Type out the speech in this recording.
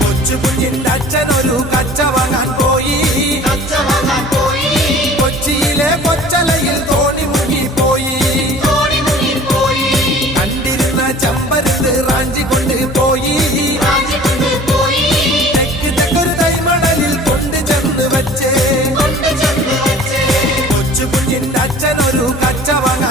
കൊച്ചുകുഞ്ഞിന്റെ അച്ഛനൊരു കച്ച വാങ്ങാൻ പോയി. കൊച്ചിയിലെ കൊച്ചലയിൽ തോണി മുങ്ങിപ്പോയി. കണ്ടിരുന്ന ചെമ്പരുത് റാഞ്ചി കൊണ്ട് പോയി. തെക്കൊരു തൈമണലിൽ കൊണ്ട് ചെന്ന് വെച്ച് കൊച്ചുകുഞ്ഞിന്റെ അച്ഛനൊരു കച്ച വാങ്ങാൻ